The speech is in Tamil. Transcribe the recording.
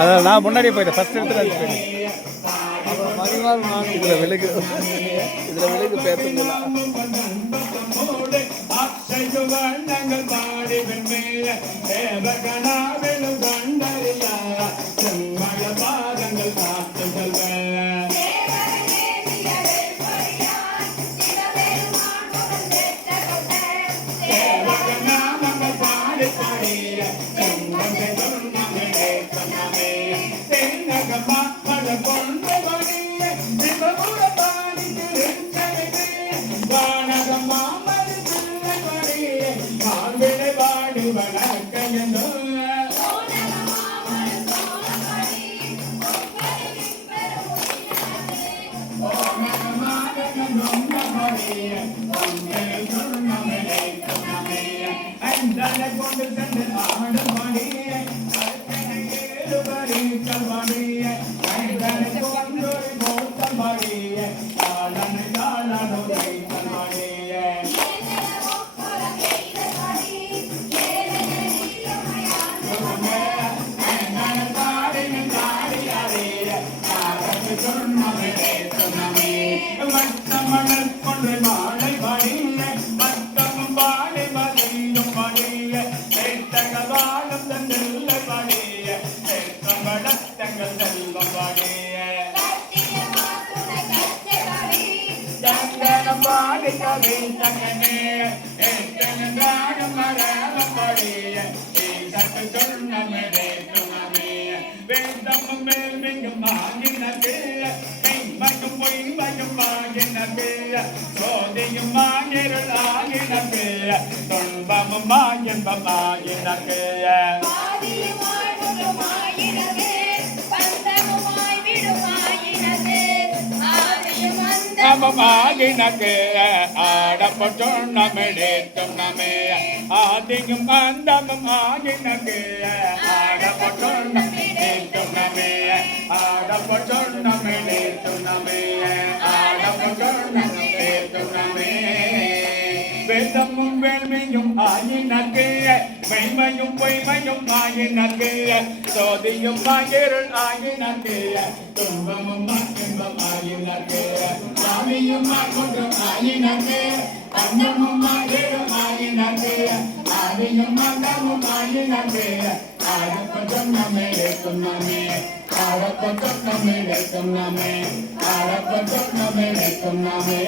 அதான் நான் முன்னாடியே போயிட்டேன் ஃபர்ஸ்ட் இடத்துல அது போயிட்டேன் அப்புறம் மணிமார் நான் இதில் விலகு பேசுறதுல ஆகினக்கு ஆடப்பட்டோம் நம்மிடேற்றும் நமே ஆதியும் அந்தமும் ஆகினக்கு ஆடப்பட்டோம் நம்மிடேற்றும் நமே ஆடப்பட்டோம் நம்மிடேற்றும் நமே ஆடப்பட்டோம் நம்மிடேற்றும் நமே வேதமும் வேள்மையும் ஆகினக்கு மெய்மையும் பொய்மையும் ஆகினக்கு சோதியும் ஆகிருள் ஆகினக்கு துன்பமும் இன்பம் ஆகினக்கு சாமியும் ஆகுன்றும் ஆகினக்கு அன்னமும் ஆகிரும் ஆகினக்கு ஆதியும் அந்தமும் ஆகினக்கு ஆடப்பட்டும் நம்மிடேற்றும் நமே ஆடப்பட்டும் நம்மிடேற்றும் நமே ஆடப்பட்டும் நம்மிடேற்றும் நமே